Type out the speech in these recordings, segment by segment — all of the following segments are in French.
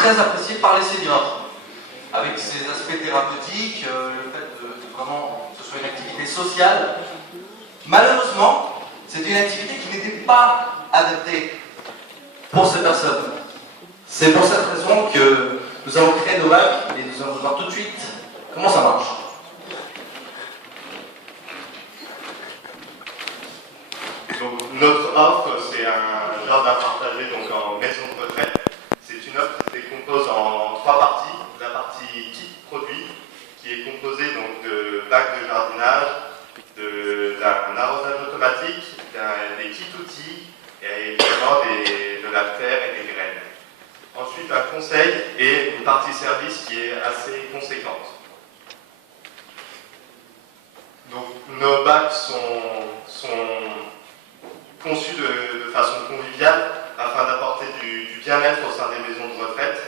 très apprécié par les seniors, avec ses aspects thérapeutiques, le fait de vraiment que ce soit une activité sociale. Malheureusement, c'est une activité qui n'était pas adaptée pour ces personnes. C'est pour cette raison que nous avons créé nos bacs et nous allons voir tout de suite comment ça marche. Donc, notre offre, c'est un jardin partagé donc en maison de retraite. C'est une offre qui se décompose en 3 parties. La partie kit produit, qui est composée donc de bacs de jardinage, d'un arrosage automatique, des kits outils et également de la terre et des graines. Ensuite, un conseil et une partie service qui est assez conséquente. Donc, nos bacs sont conçus de façon conviviale afin d'apporter du bien-être au sein des maisons de retraite.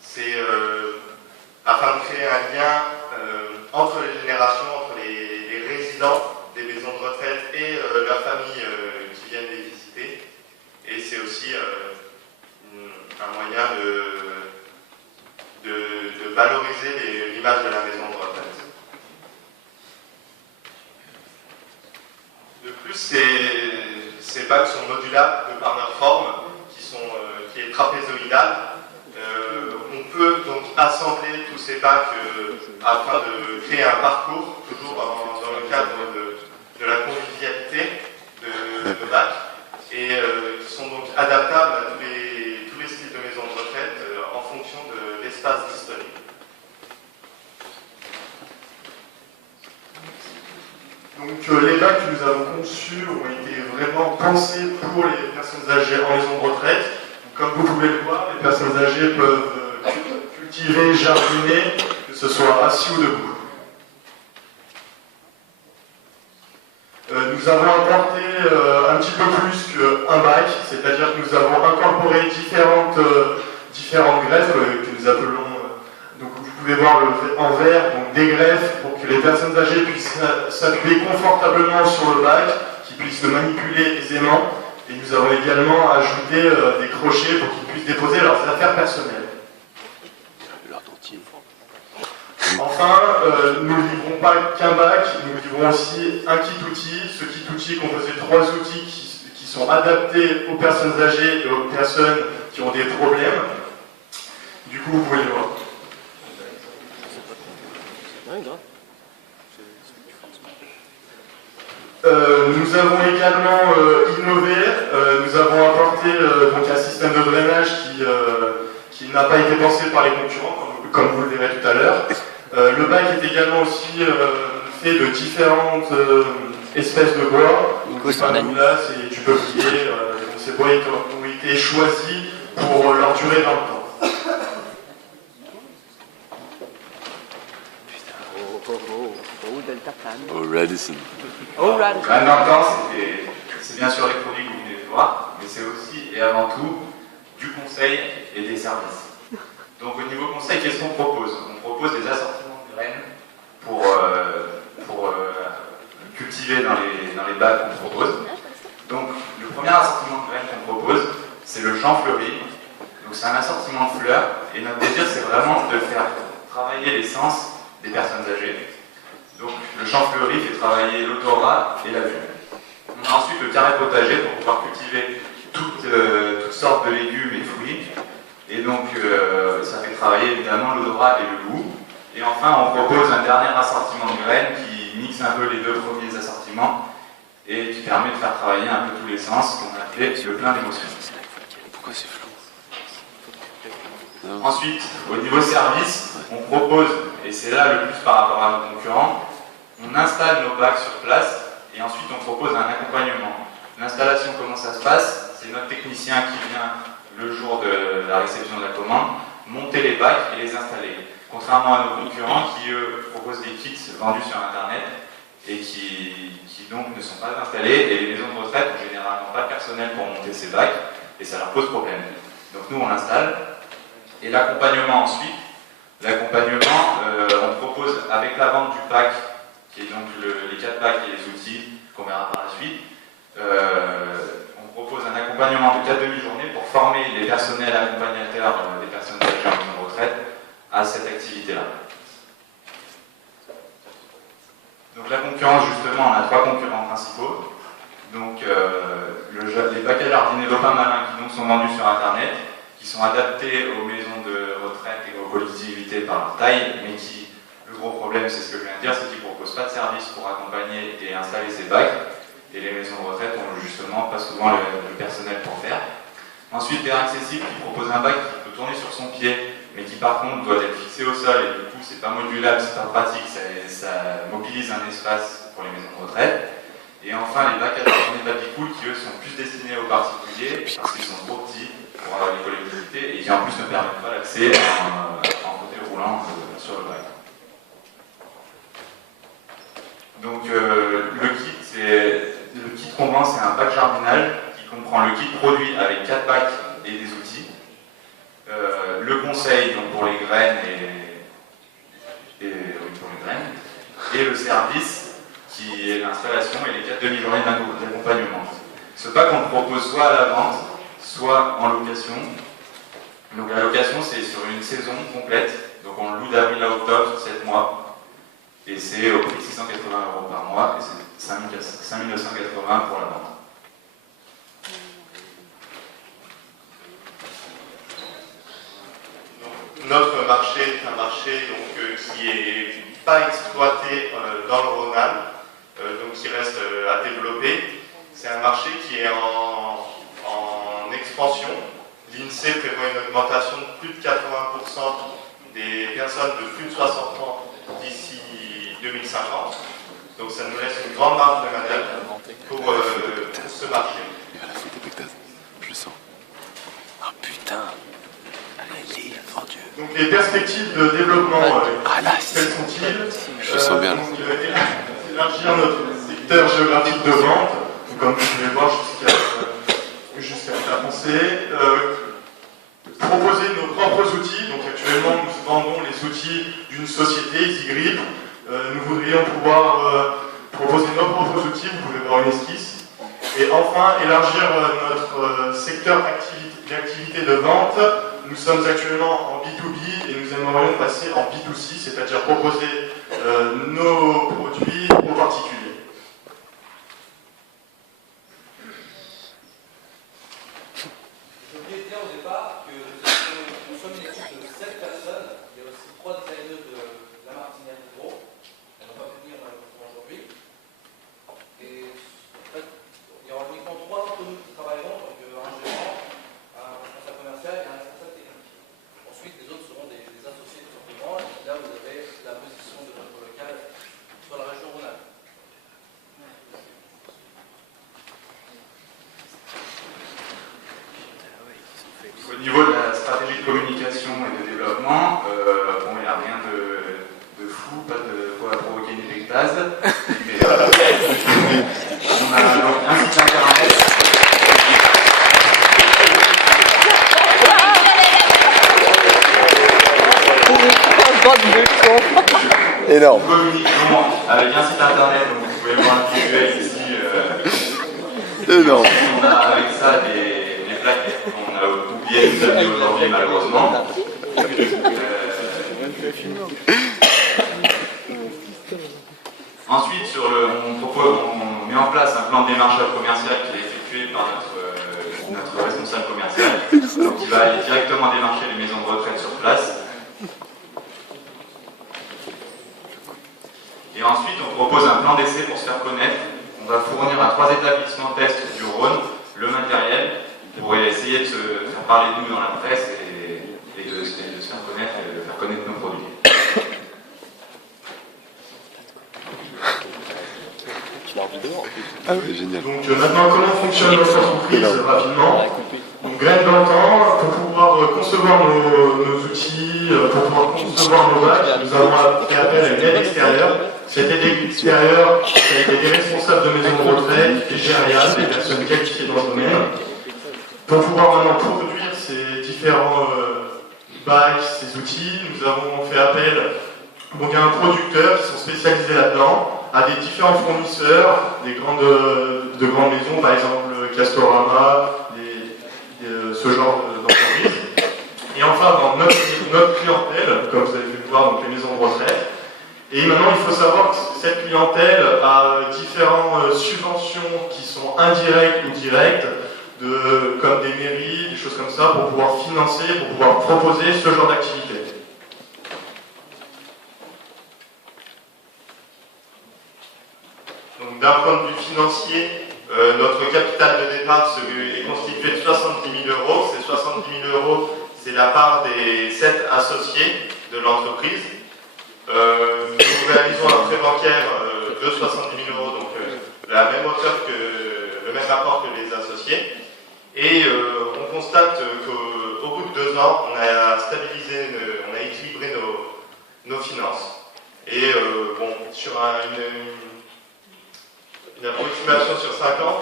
C'est afin de créer un lien entre les générations, entre les résidents des maisons de retraite et leurs familles qui viennent les visiter. Et c'est aussi un moyen de valoriser l'image de la maison de retraite. De plus, ces bacs sont modulables de par leur forme, qui est trapézoïdale. On peut donc assembler tous ces bacs afin de créer un parcours, toujours dans le cadre de la convivialité de bacs, et qui sont donc adaptables à tous les styles de maisons de retraite en fonction de l'espace disponible. Donc les bacs que nous avons conçus ont été vraiment pensés pour les personnes âgées en maison de retraite. Comme vous pouvez le voir, les personnes âgées peuvent cultiver, jardiner, que ce soit assis ou debout. Nous avons apporté un petit peu plus qu'un bac, c'est-à-dire que nous avons incorporé différentes greffes que nous appelons, donc vous pouvez voir en vert, donc des greffes pour que les personnes âgées puissent s'appuyer confortablement sur le bac, qu'ils puissent le manipuler aisément. Et nous avons également ajouté des crochets pour qu'ils puissent déposer leurs affaires personnelles. Enfin, nous ne livrons pas qu'un bac, nous livrons aussi un kit outil. Ce kit outil est composé de 3 outils qui sont adaptés aux personnes âgées et aux personnes qui ont des problèmes. Du coup, vous pouvez les voir. Nous avons également innové, nous avons apporté donc un système de drainage qui n'a pas été pensé par les concurrents, comme vous le verrez tout à l'heure. Le bac est également aussi fait de différentes espèces de bois. Là, c'est du peuplier. Ces bois ont été choisis pour leur durée dans le temps. Oh, Radisson. Dans le temps, c'est bien sûr les produits que vous venez de voir, mais c'est aussi et avant tout du conseil et des services. Donc au niveau conseil, qu'est-ce qu'on propose? On propose des assortiments de graines pour cultiver dans les bacs qu'on propose. Donc le premier assortiment de graines qu'on propose, c'est le champ fleuri. Donc c'est un assortiment de fleurs, et notre désir, c'est vraiment de faire travailler les sens des personnes âgées. Donc le champ fleuri fait travailler l'odorat et la vue. On a ensuite le carré potager pour pouvoir cultiver toutes sortes de légumes et fruits. Et donc ça fait travailler évidemment l'odorat et le goût. Et enfin on propose un dernier assortiment de graines qui mixe un peu les 2 premiers assortiments et qui permet de faire travailler un peu tous les sens qu'on appelait le plein d'émotions. Pourquoi c'est flou? Ensuite, au niveau service, on propose, et c'est là le plus par rapport à nos concurrents, on installe nos bacs sur place et ensuite on propose un accompagnement. L'installation, comment ça se passe? C'est notre technicien qui vient le jour de la réception de la commande, monter les bacs et les installer. Contrairement à nos concurrents qui, eux, proposent des kits vendus sur Internet et qui donc ne sont pas installés, et les maisons de retraite n'ont généralement pas de personnel pour monter ces bacs et ça leur pose problème. Donc nous, on l'installe. Et l'accompagnement ensuite, on propose avec la vente du pack, qui est donc les 4 packs et les outils qu'on verra par la suite, on propose un accompagnement de 4 demi-journées pour former les personnels accompagnateurs des personnes âgées à cette activité-là. Donc la concurrence, justement, on a 3 concurrents principaux. Donc les bacs à jardiner Lopin Malin qui donc sont vendus sur Internet, qui sont adaptés aux maisons de retraite et aux collectivités par leur taille, mais qui, le gros problème, c'est ce que je viens de dire, c'est qu'ils ne proposent pas de service pour accompagner et installer ces bacs, et les maisons de retraite ont justement pas souvent le personnel pour faire. Ensuite, Terrain Accessible qui propose un bac qui peut tourner sur son pied, mais qui par contre doit être fixé au sol, et du coup c'est pas modulable, c'est pas pratique, ça mobilise un espace pour les maisons de retraite. Et enfin, les bacs à jardiner Babicool qui eux sont plus destinés aux particuliers, parce qu'ils sont trop petits pour les collectivités, et qui en plus ne permettent pas l'accès en fauteuil roulant sur le bac. Donc le kit qu'on vend, c'est un bac jardinage qui comprend le kit produit avec 4 bacs et des outils, le conseil donc pour les graines et le service qui est l'installation et les 4 demi-journées d'accompagnement. Ce bac on le propose soit à la vente, soit en location. Donc la location c'est sur une saison complète, donc on le loue d'avril à octobre, 7 mois. Et c'est au prix de 680 € par mois, et c'est 5 980 pour la vente. Donc, notre marché est un marché donc, qui n'est pas exploité dans le Rhône-Alpes, donc qui reste à développer. C'est un marché qui est en expansion. L'INSEE prévoit une augmentation de plus de 80% des personnes de plus de 60 ans d'ici 2050, donc ça nous laisse une grande marge de manœuvre pour ce marché. Il va la foutre des pectades, je le sens. Ah putain, allez, Dieu. Donc les perspectives de développement, quelles sont-ils? Je le sens bien. Donc, élargir notre secteur géographique de vente, donc, comme vous pouvez voir jusqu'à la pensée, proposer nos propres outils. Donc actuellement nous vendons les outils d'une société, EasyGrip. Nous voudrions pouvoir proposer nos propres outils, vous pouvez voir une esquisse. Et enfin, élargir notre secteur d'activité de vente. Nous sommes actuellement en B2B et nous aimerions passer en B2C, c'est-à-dire proposer nos produits aux particuliers. J'ai oublié de dire au départ que nous sommes une équipe de 7 personnes. Il y a aussi 3 designers de la Martinière du Gros. Elles n'ont pas pu venir aujourd'hui. Et en fait, il y aura uniquement 3 d'entre nous qui travailleront, donc un gérant, un responsable commercial et un responsable technique. Ensuite, les autres seront des associés tout simplement. Et là, vous avez la position de notre local sur la région Rhône-Alpes. Au niveau de la stratégie de communication et de développement, bon, il n'y a rien de fou, pas de quoi provoquer une électase. Mais on a donc un site internet. Énorme. Nous communiquons avec un site internet, donc vous pouvez voir le visuel ici. Énorme. On a avec ça des plaquettes qu'on a oublié de nous amener aujourd'hui malheureusement. Ensuite, on met en place un plan de démarchage commercial qui est effectué par notre responsable commercial, donc il va aller directement démarcher les maisons de retraite sur place. Et ensuite, on propose un plan d'essai pour se faire connaître. On va fournir à 3 établissements tests du Rhône le matériel pour essayer de se faire parler de nous dans la presse et de se faire connaître et de faire connaître nos produits. Ah oui, génial. Donc maintenant, comment fonctionne notre entreprise rapidement? Donc Graines d'antan, pour pouvoir concevoir nos outils, pour pouvoir concevoir nos bacs, nous avons fait appel à une aide extérieure. Cette aide extérieure, ça a été des responsables de maisons de retraite, des gériatres, des personnes qualifiées dans ce domaine. Pour pouvoir maintenant produire ces différents bacs, ces outils, nous avons fait appel donc, à un producteur qui sont spécialisés là-dedans, à des différents fournisseurs, de grandes maisons, par exemple Castorama, ce genre d'entreprise. Et enfin, dans notre notre clientèle, comme vous avez pu le voir, donc les maisons de retraite. Et maintenant, il faut savoir que cette clientèle a différentes subventions qui sont indirectes ou directes, comme des mairies, des choses comme ça, pour pouvoir financer, pour pouvoir proposer ce genre d'activité. Donc d'un point de vue financier, notre capital de départ est constitué de 70 000 euros. Ces 70 000 euros, c'est la part des 7 associés de l'entreprise. Nous réalisons un prêt bancaire de 70 000 euros, donc la même hauteur le même rapport que les associés. Et on constate qu'au bout de 2 ans, on a stabilisé, on a équilibré nos finances. Et bon, sur une approximation sur 5 ans,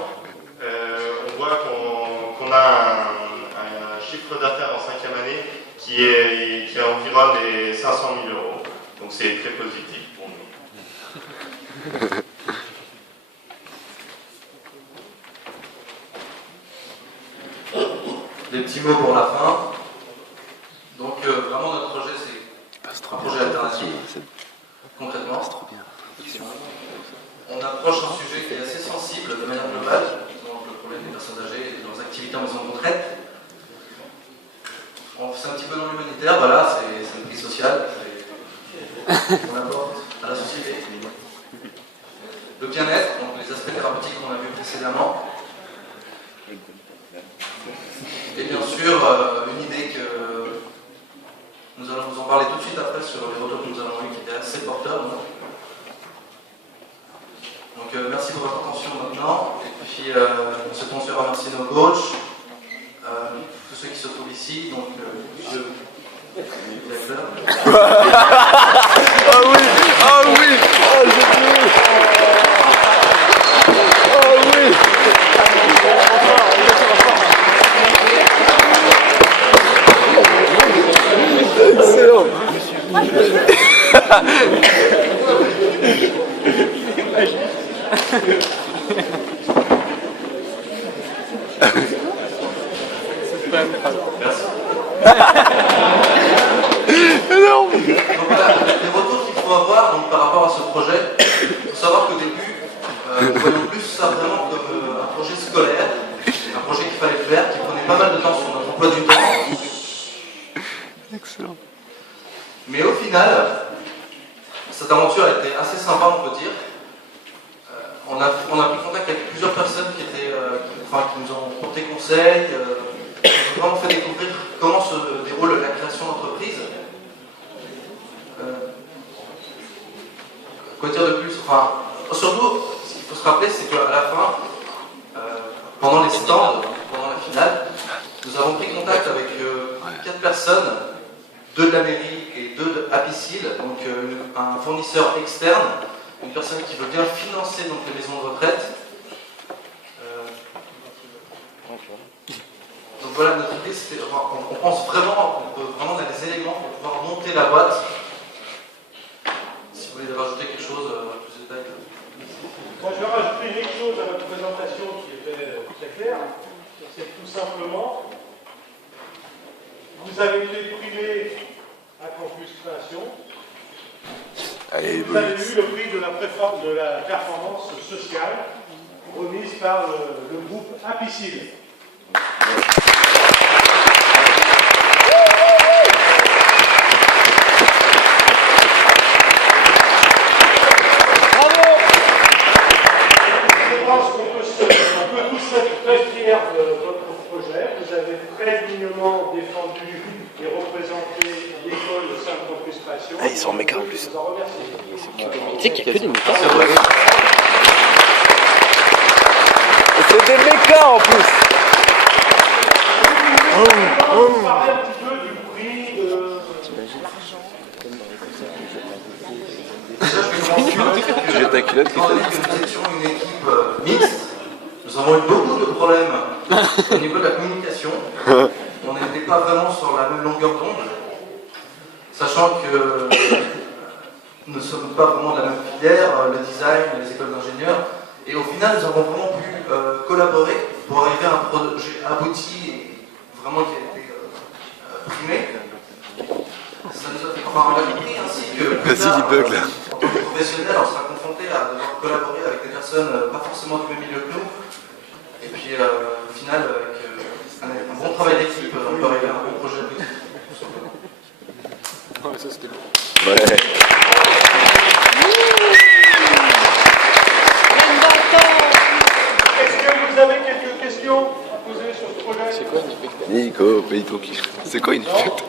on voit qu'on a un chiffre d'affaires en 5e année qui environne les 500 000 euros. Donc c'est très positif pour nous. Des petits mots pour la fin. Donc vraiment notre projet c'est un projet alternatif. Concrètement, on approche un sujet qui est assez sensible de manière globale, donc le problème des personnes âgées et de leurs activités en maison de retraite. C'est un petit peu dans l'humanitaire, voilà, c'est une vie sociale, on apporte à la société. Le bien-être, donc les aspects thérapeutiques qu'on a vus précédemment. Et bien sûr, une idée que nous allons vous en parler tout de suite après sur les retours que nous avons eus qui étaient assez porteurs. Donc merci pour votre attention maintenant. Et puis on se pense à remercier nos coachs, tous ceux qui se trouvent ici. Donc Ah oui, ah oui, ah j'ai vu. Ah oui. Excellent. Énorme. Donc voilà, les retours qu'il faut avoir donc, par rapport à ce projet, il faut savoir qu'au début, nous voyons plus ça vraiment comme un projet scolaire, un projet qu'il fallait faire, qui prenait pas mal de temps sur notre emploi du temps. Excellent. Mais au final, cette aventure a été assez sympa, on peut dire. On a pris contact avec plusieurs personnes qui nous ont porté conseil, qui nous ont vraiment fait découvrir comment se déroule la création d'entreprise. Quoi dire de plus? Enfin, surtout, ce qu'il faut se rappeler, c'est qu'à la fin, pendant les stands, pendant la finale, nous avons pris contact avec 4 personnes, 2 de la mairie et 2 de Apicil, donc un fournisseur externe, une personne qui veut bien financer donc, les maisons de retraite. Donc voilà, notre idée, c'était, on pense vraiment, on peut vraiment dans les éléments pour pouvoir monter la boîte. Si vous voulez rajouter quelque chose, plus de détails. Moi, je vais rajouter une chose à votre présentation qui était très claire. C'est tout simplement, vous avez été primé à Campus Création. Allez, vous avez eu le prix de la performance sociale remise par le groupe Apicil. On peut tous être très fiers de votre projet. Vous avez très dignement défendu et représenté l'école de Saint-Campus Création. Ah, ils sont méca en plus. Je vous en remercie. Tu sais qu'il n'y a que des mécas. C'est des mécas en plus. On va parler un petit peu du prix de... Tu jette ta culotte, étant donné que nous étions une équipe mixte, nous avons eu beaucoup de problèmes au niveau de la communication. On n'était pas vraiment sur la même longueur d'onde, sachant que nous ne sommes pas vraiment de la même filière, le design, les écoles d'ingénieurs, et au final nous avons vraiment pu collaborer pour arriver à un projet abouti et vraiment qui a été primé. enfin, on l'a compris ainsi que plus Vas-y, tard, il bug, là. en tant que professionnel, on sera confronté à devoir collaborer avec des personnes pas forcément du même milieu que nous. Et puis au final, avec un bon travail d'équipe, on peut arriver à un bon projet abouti. Tout simplement. Ouais. Est-ce que vous avez quelques questions à poser sur ce projet? Nico, paye ton kiff. C'est quoi une fête?